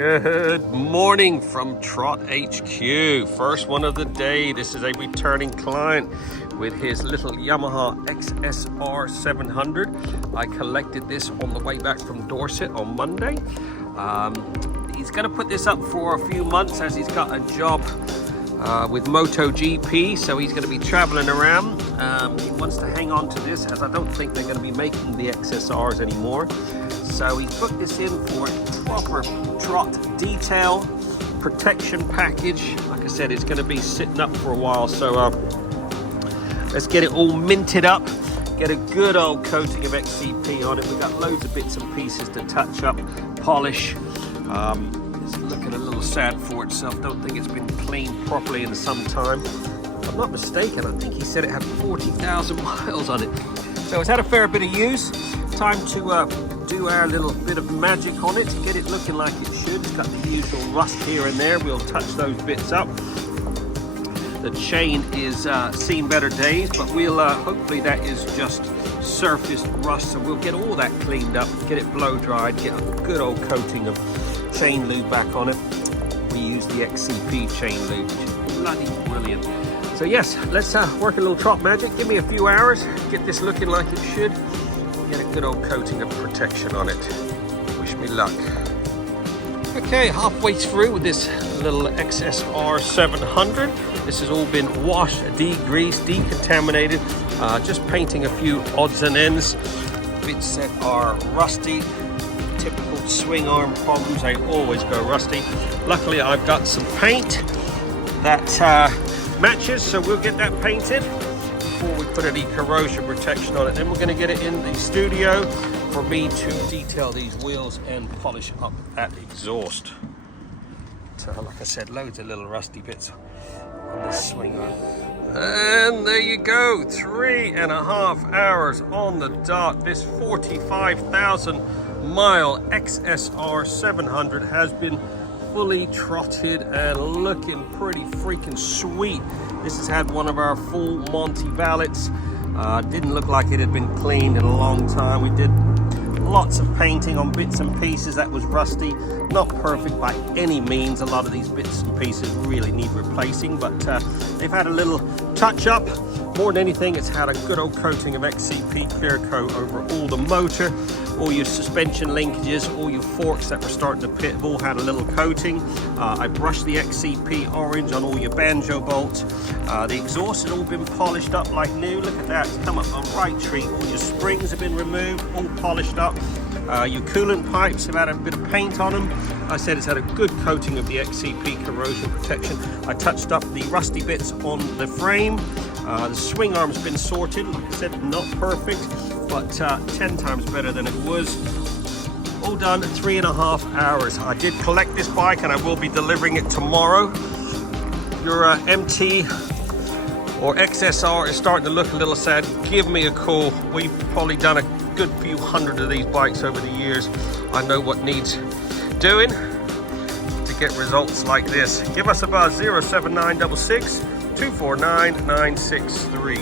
Good morning from Trot HQ. First one of the day. This is a returning client with his little Yamaha XSR700. I collected this on the way back from Dorset on Monday. He's going to put this up for a few months as he's got a job with MotoGP, so he's going to be traveling around. He wants to hang on to this as I don't think they're going to be making the XSRs anymore. So he put this in for a proper Trot detail protection package. Like I said, it's going to be sitting up for a while, so let's get it all minted up, get a good old coating of XCP on it. We've got loads of bits and pieces to touch up, polish. It's looking a little sad for itself. Don't think it's been cleaned properly in some time. If I'm not mistaken, I think he said it had 40,000 miles on it. So it's had a fair bit of use. Time to do our little bit of magic on it, get it looking like it should. It's got the usual rust here and there. We'll touch those bits up. The chain is seen better days, but we'll hopefully that is just surface rust, so we'll get all that cleaned up, get it blow dried, get a good old coating of chain lube back on it. We use the XCP chain lube, which is bloody brilliant. So yes, let's work a little Trot magic. Give me a few hours, get this looking like it should, get a good old coating of protection on it. Wish me luck. Okay, halfway through with this little XSR700. This has all been washed, degreased, decontaminated. Just painting a few odds and ends. Bits that are rusty. Typical swing arm problems, they always go rusty. Luckily I've got some paint that matches, so we'll get that painted before we put any corrosion protection on it. Then we're going to get it in the studio for me to detail these wheels and polish up that exhaust. So like I said, loads of little rusty bits on this swing arm. And there you go, 3.5 hours on the dot. This 45,000 mile XSR700 has been fully trotted and looking pretty freaking sweet. This has had one of our full Monty valets. Didn't look like it had been cleaned in a long time. We did lots of painting on bits and pieces that was rusty. Not perfect by any means. A lot of these bits and pieces really need replacing, but they've had a little touch up. More than anything, it's had a good old coating of XCP clear coat over all the motor. All your suspension linkages, all your forks that were starting to pit have all had a little coating. I brushed the XCP orange on all your banjo bolts. The exhaust has all been polished up like new. Look at that, it's come up a right treat. All your springs have been removed, all polished up. Your coolant pipes have had a bit of paint on them. I said it's had a good coating of the XCP corrosion protection. I touched up the rusty bits on the frame. The swing arm's been sorted. Like I said, not perfect, but 10 times better than it was. All done in 3.5 hours. I did collect this bike and I will be delivering it tomorrow. Your MT or XSR is starting to look a little sad. Give me a call. We've probably done a good few hundred of these bikes over the years. I know what needs doing to get results like this. Give us a buzz, 07966 249 963.